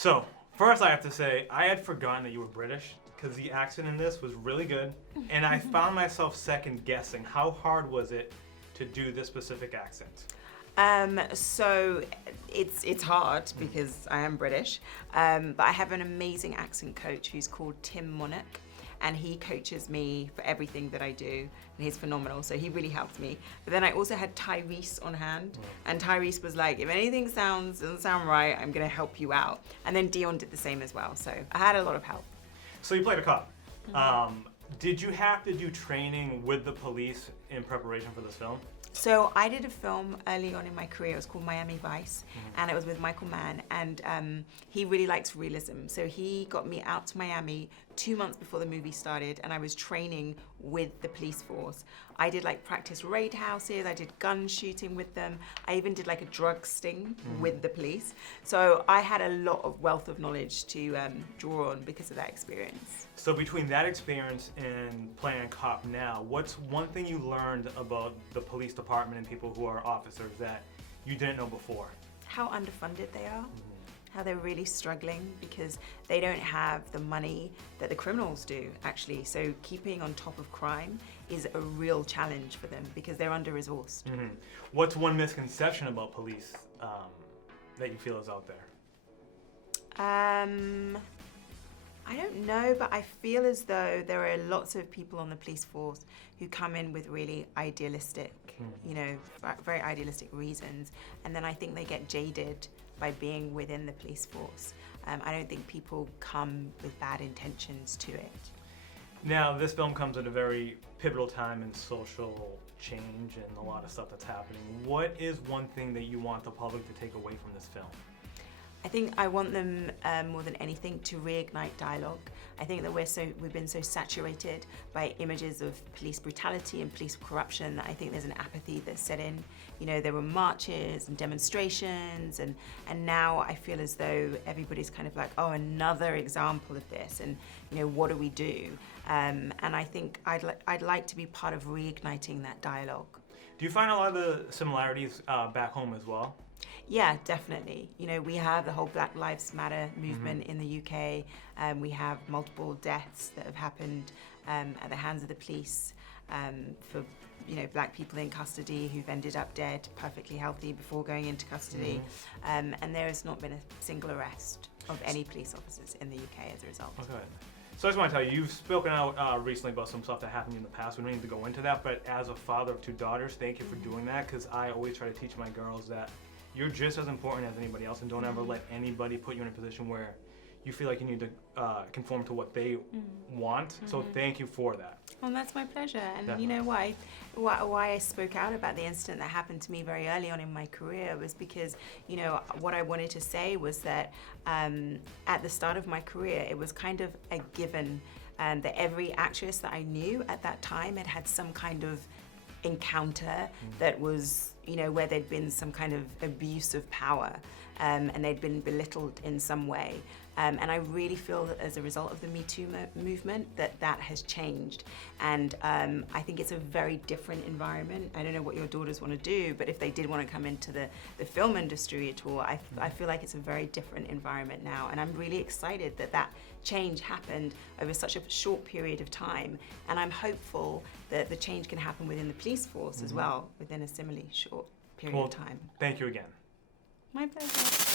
So, first I have to say, I had forgotten that you were British because the accent in this was really good. And I found myself second guessing. How hard was it to do this specific accent? So it's hard because I am British, but I have an amazing accent coach who's called Tim Monarch, and he coaches me for everything that I do, and he's phenomenal, so he really helped me. But then I also had Tyrese on hand, and Tyrese was like, if anything doesn't sound right, I'm gonna help you out. And then Dion did the same as well, so I had a lot of help. So you played a cop. Did you have to do training with the police in preparation for this film? So I did a film early on in my career. It was called Miami Vice, and it was with Michael Mann, and he really likes realism. So he got me out to Miami 2 months before the movie started, and I was training with the police force. I did like practice raid houses, I did gun shooting with them, I even did like a drug sting with the police. So I had a lot of wealth of knowledge to draw on because of that experience. So between that experience and playing a cop now, what's one thing you learned about the police department and people who are officers that you didn't know before? How underfunded they are. How they're really struggling because they don't have the money that the criminals do, actually. So keeping on top of crime is a real challenge for them because they're under-resourced. What's one misconception about police that you feel is out there? I don't know, but I feel as though there are lots of people on the police force who come in with really idealistic, you know, very idealistic reasons, and then I think they get jaded by being within the police force. I don't think people come with bad intentions to it. Now, this film comes at a very pivotal time in social change and a lot of stuff that's happening. What is one thing that you want the public to take away from this film? I think I want them more than anything to reignite dialogue. I think that we've been so saturated by images of police brutality and police corruption that I think there's an apathy that's set in. You know, there were marches and demonstrations, and now I feel as though everybody's kind of like, oh, another example of this, and you know, what do we do? And I think I'd like to be part of reigniting that dialogue. Do you find a lot of the similarities back home as well? Yeah, definitely. You know, we have the whole Black Lives Matter movement in the UK. We have multiple deaths that have happened at the hands of the police for, you know, black people in custody who've ended up dead, perfectly healthy before going into custody. And there has not been a single arrest of any police officers in the UK as a result. Okay. So I just want to tell you, you've spoken out recently about some stuff that happened in the past. We don't need to go into that, but as a father of 2 daughters, thank you for doing that, because I always try to teach my girls that you're just as important as anybody else, and don't ever let anybody put you in a position where you feel like you need to conform to what they want. So thank you for that. Well, that's my pleasure. And Definitely. you know why I spoke out about the incident that happened to me very early on in my career was because, you know, what I wanted to say was that at the start of my career, it was kind of a given that every actress that I knew at that time had had some kind of encounter that was, you know, where there'd been some kind of abuse of power and they'd been belittled in some way. And I really feel that as a result of the Me Too movement that has changed. And I think it's a very different environment. I don't know what your daughters want to do, but if they did want to come into the film industry at all, I feel like it's a very different environment now. And I'm really excited that change happened over such a short period of time. And I'm hopeful that the change can happen within the police force as well, within a similarly short period of time. Thank you again. My pleasure.